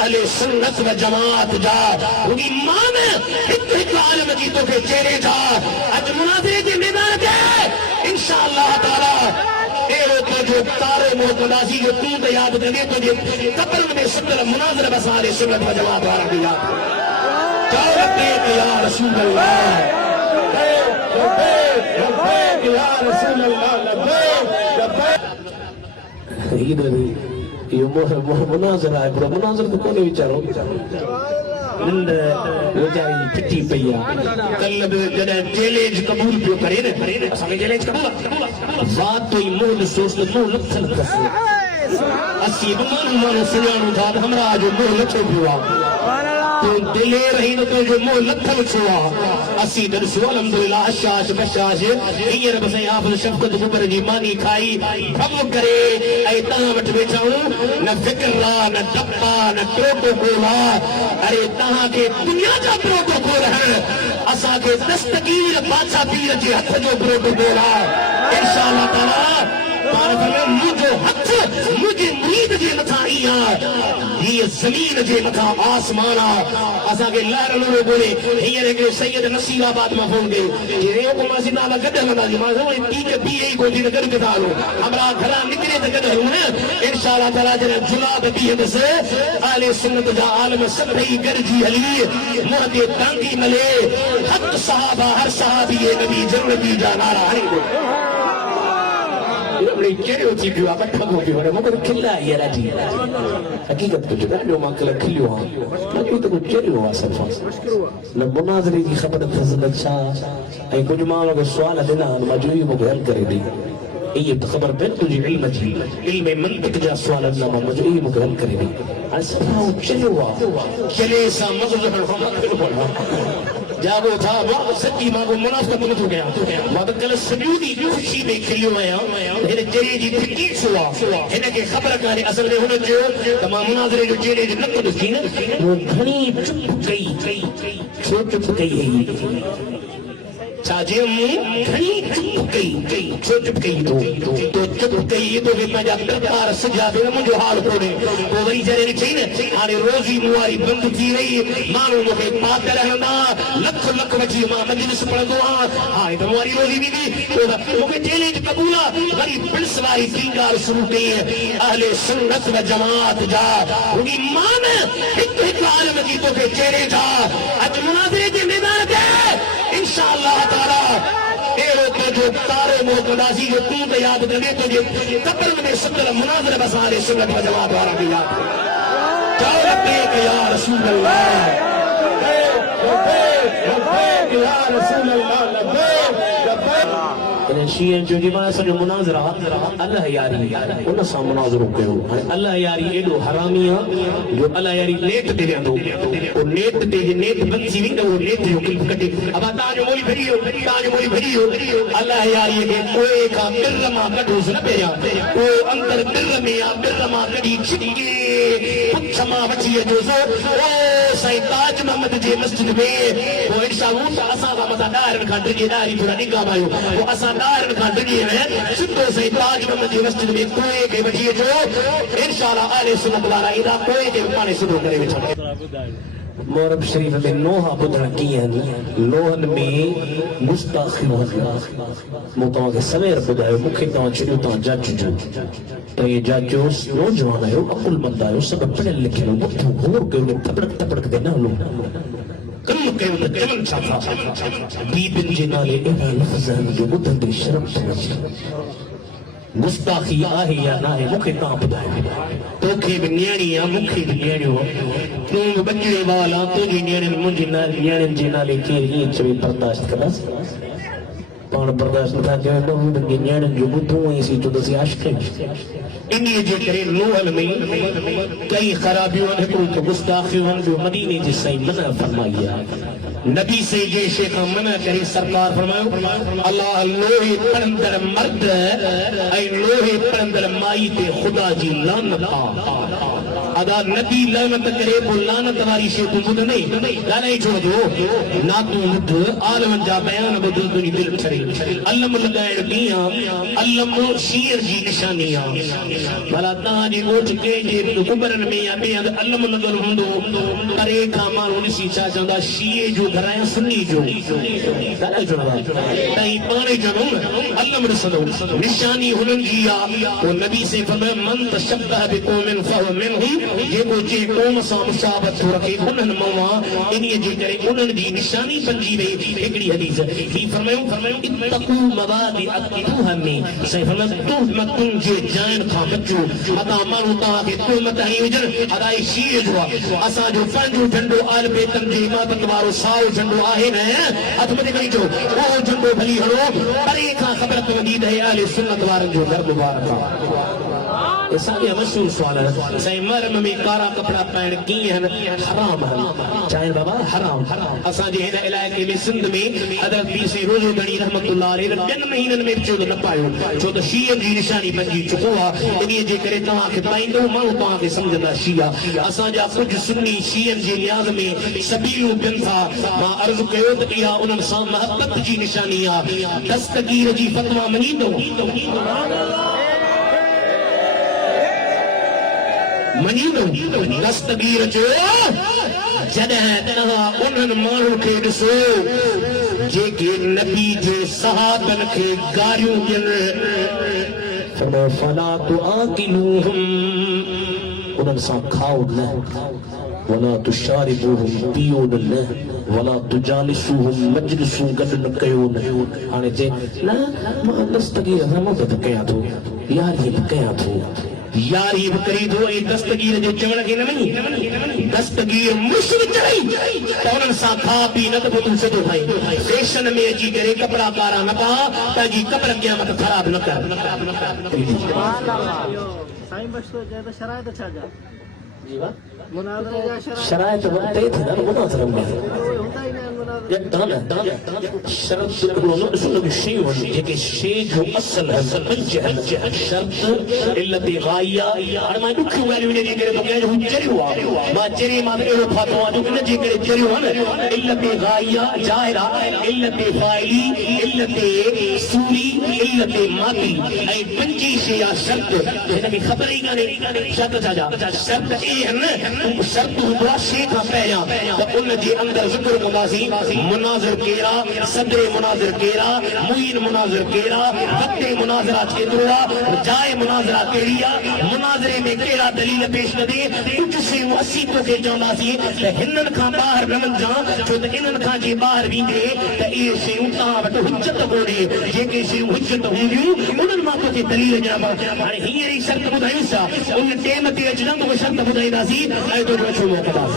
अहले सुन्नत व जमात जा उनकी मान एक आलम जीतों के चेहरे जा अज मुनाज़रे के मैदान के इंशाअल्लाह ताला जो तारे मोहतनाजी जो तू तो याद करे तो ये कब्र में सुंदर मुनाज़रा बस अहले सुन्नत व जमात वाला भी याद क्या रखते या रसूल अल्लाह या रसूल अल्लाह ये मुनाज़रा है पूरा मुनाज़रा तो कोई विचारो नंद बेचारी पिटी पईया कल जॾहिं चैलेंज कबूल पियो करे न असांखे चैलेंज कबूल ज़ात तो ई मोह सोच तो मोह लथ लथसि असीं बि माण्हू सुञाणूं था त हमरा जो मोह लथो पियो आहे तो दिले रही तो जो मोह लथल छो आहे असीं त ॾिसो अल्हम्दुलिल्लाह अशाश बशाश हींअर बि साईं हाफ़िज़ शफ़क़त गुबर जी मानी खाई कम करे ऐं तव्हां वटि वेठा आहियूं न फ़िक्र आहे न डप आहे न प्रोटोकॉल आहे अरे तव्हांखे दुनिया जा प्रोटोकॉल आहिनि असांखे दस्तगीर बादशाह पीर जे हथ जो प्रोटोकॉल आहे इंशाअल्लाह ताला मुझे हथ मुझे नींद जे मथा ही ये जमीन जे मथा आसमान असांखे लहर लो बोले हींअर हिकिड़े सैयद नसीराबाद मां फोन कयो रे को मां सिना गॾु हलंदासीं मां चयो टी के बी ई कोन थी गॾु किथां हलो हमरा घरां निकिरे त गॾु हलूं न इंशाअल्लाह ताला जॾहिं जुलाब बीहंदसि अहले सुन्नत जा आलम सभई गॾिजी हली मुंहं ते टांगी मले हक़ सहाबा हर सहाबी नबी जन्नती जा नारा हणींदो चेहरे थी पियो आहे ठगो पियो आहे मूंखे खिल आई आहे ॾाढी हक़ीक़त कुझु ॾाढो मां कल्ह खिलियो आहे ॾाढो त कुझु चेहरो आहे सफ़ा न मुनाज़रे जी ख़बर अथसि न छा ऐं कुझु मां वटि सुवाल ॾिना मां जो इहो मूंखे हल करे ॾेई इहे त ख़बर पए तुंहिंजी इल्म जी इल्म मंतिक़ जा सुवाल ॾिना मां मुंहिंजो इहो मूंखे हल करे ॾेई हाणे सफ़ा चलियो आहे चले सां मग़ज़ जागो था सच्ची मां को मुनाफ़िक़त न थो कयां मां त कल्ह सॼो ॾींहुं ख़ुशी में खिलियो आहियां हिन चेहरे जी फिटी छो आहे हिनखे ख़बर कान्हे असल में हुन चयो त मां मुनाज़रे जो चेहरे जी नक ॾिसी न घणी चुप कई छो चुप कई हुई छा जे मूं घणी चुप कई छो चुप कई तो चुप कई तो वे पंहिंजा दरबार सजा दे मुंहिंजो हाल कोन्हे पोइ वरी जॾहिं ॾिठई न हाणे रोज़ी मूं वारी बंदि थी वई माण्हू मूंखे पात रहंदा लख लख वठी मां मजलिस पढ़ंदो आहियां हाणे त मूं वारी रोज़ी ॾींदी मूंखे चैलेंज क़बूल आहे वरी पुलिस वारी टींगार शुरू कई अहले सुन्नत व जमात जा उनकी मान हिकु आलम जी तोखे चेहरे जा अॼु मुनाज़रे जे मैदान ते इंशाअल्लाह ताला जो तारे मोहतनाजी जो तू तो याद करे तो ये कब्र में सुंदर मुनाज़रा बस अहले सुन्नत व जमात वाला भी याद क्या रखते या रसूल अल्लाह या रसूल अल्लाह शीअन जो जीवन सॼो मुनाज़रा अल्लाह यारी उन सां मुनाज़रो कयो हाणे अल्लाह यारी एॾो हरामी आहे जो अल्लाह यारी नेट ते वेंदो पोइ नेट ते जे नेट बंदि थी वेंदो उहो नेट जो क्लिप कटे अब तव्हांजो मोली भरी वियो अल्लाह यारीअ खे कोए खां ॿिर मां कढोसि न पहिरियां पोइ अंदरि ॿिर में या ॿिर मां कढी छिके पुछ मां वठी अचोसि ओ साईं ताज मोहम्मद जे मस्जिद में पोइ इंशाअल्लाह असां खां मथां ॾारनि खां डिॼे ॾारी थोरा निगाह मारियो पोइ असां ॾारनि खां डिॼे सिधो साईं ताज मोहम्मद जे मस्जिद में कोए खे वठी अचो इंशाअल्लाह अहले सुन्नत वारा ईंदा कोए खे पाणे सिधो करे वेठा मोहरम शरीफ में नोहा ॿुधण कीअं लोहन में गुस्ताखी मूं तव्हांखे सवेर ॿुधायो मूंखे तव्हां छॾियो तव्हां जज जो त इहे जज नौजवान आहियो अकुलमंद आहियो सभु पढ़ियल लिखियल मुठो घोर कयो थपड़क ते न हलो कम कयो त चवनि छा था बीबिन जे नाले अहिड़ा लफ़्ज़ आहिनि जो ॿुधंदे शर्म थो अचे गुस्ताखी आहे या न आहे मूंखे तव्हां ॿुधायो तोखे बि नियाणी आहे मूंखे बि नियाणियूं तूं बि ॿचिड़े वाल आहे तुंहिंजी नियाणियुनि मुंहिंजी नियाणियुनि जे नाले केरु हीअं चवे बर्दाश्त कंदासीं पाण बर्दाश्त नथा कयूं मुंहिंजी नियाणियुनि जो ॿुधूं ऐं चवंदासीं आशिक़ इन्हीअ जे करे लोहल में कई ख़राबियूं आहिनि हिकिड़ो त गुस्ताखियूं आहिनि ॿियो मदीने जी साईं मना फरमाई आहे नबी से जे शेख मना करे सरकार फरमायो अल्लाह लोहे पढ़ंदड़ मर्द ऐं लोहे पढ़ंदड़ माई ते ख़ुदा जी लानत अदा नबी लानत करे वो लानत वारी शे तू बुध नहीं गाने छोड़ो ना तू बुध आलम जा बयान बुध तुनी दिल ठरे अल्लम लगाए दिया अल्लम शीर जी निशानियां भला ता जी गोठ के जे कुबरन में या में अल्लम नगर हुंदो करे का मानो निसी चा चंदा शीए जो घराया सुन्नी जो गाने छोड़ो तई पाने जनो अल्लम रसलो निशानी हुनन जी या वो नबी से फरमाया मन तशब्बह बिकौमिन फहुव मिनहुम ये को जे कौम सां मुसाबत रखे उन्हन मवा इन्ही जे करे उन्हन जी निशानी बंजी वे एकड़ी हदीस ही फरमायो इत्तकू मवादि अत्तूहा में सही फरमायो तू मतुन जे जान खां बचो अता मानू ता के तू मत ही वजन अदाई शीर जो असा जो पंजो झंडो आल बेतन जी इमादत वारो साओ झंडो आहे न हथ में कई जो वो झंडो भली हलो परे खां ख़बर वदीद है आले सुन्नत वारन जो घर मुबारक ऐसा ये मशहूर सवाल है सही मर्म में कारा कपड़ा पहन की है हराम है चाहे बाबा हराम असा जे हिन इलाके में सिंध में हजरत पीर से रोज़ो गणी रहमतुल्लाह अलैह जन महीनन में चो न पायो छो तो शीअ जी निशानी बंजी चुको आहे इन्ही जे करे तव्हां खे पाईंदो माण्हू तव्हां खे सम्झंदा शिया असां जा कुझु सुन्नी शीअनि जे लिहाज़ में सबीलूं ॿियनि था मां अर्ज़ु कयो त इहा उन्हनि सां महबत जी निशानी आहे दस्तगीर जी फतवा मञींदो मनीनो दस्तगीर जो जॾहिं तव्हां उन्हनि माण्हुनि खे ॾिसो जेके नबी जे सहाबनि खे गारियूं ॾियनि फला तुआकिलूहुम उन्हनि सां खाओ न वला तुशारिबूहुम पियो न वला तुजालिसूहुम मजलिसूं गॾु न कयो न हाणे जे न मां दस्तगीर सां मोहबत कयां थो यारी बि कयां थो यारी भी करी दो ये दस्तगीर जो चवण के न वही दस्तगीर मुश्किल चढ़ी तो उन्हनि सां खा पी न तो तुम सजो भाई फैशन में अची करे कपड़ा कारा न पा ताकि कब्र क़यामत खराब न कर साईं बख्शो जे त शराइत छा जा जी वाह मुनाज़रे जा शराइत वते थी न मुनाज़रे में होता ही न शर्त हिकिड़ो न ॾिसो न शइ वञे जेके शइ जो असल है पंज है शर्त इल्लत गाइया हाणे मां ॾुखियूं ॻाल्हियूं इन जे करे थो कयां जो हू चरियो आहे मां चरे मां अहिड़ो फाथो आहे जो इन जे करे चरियो आहे न इल्लत गाइया ज़ाहिरा इल्लत फाइली इल्लत सूरी इल्लत मादी ऐं पंजी शइ आहे शर्त हिन खे ख़बर ई कान्हे शर्त छा जा शर्त ई है न शर्त हूंदो आहे शइ खां पहिरियां त उन जे अंदरि ज़िक्र कंदासीं मुनाज़िर केरा सदरे मुनाज़िर केरा मुईन मुनाज़िर केरा वक़्ते मुनाज़िरा केतिरो आहे जाए मुनाज़िरा कहिड़ी आहे मुनाज़िरे में कहिड़ा दलील पेश न दे कुझु शयूं असीं तोखे चवंदासीं त हिननि खां ॿाहिरि न वञजां छो त इन्हनि खां जे ॿाहिरि वेंदे त इहे शयूं तव्हां वटि हुजत कोन्हे जेके शयूं हुजत हूंदियूं उन्हनि मां तोखे दलील ॾियां हाणे हींअर ई शर्त ॿुधायूंसि उन टेम ते अचनि उहा शर्त ॿुधाईंदासीं ऐं तोखे अछो मोकिलींदासीं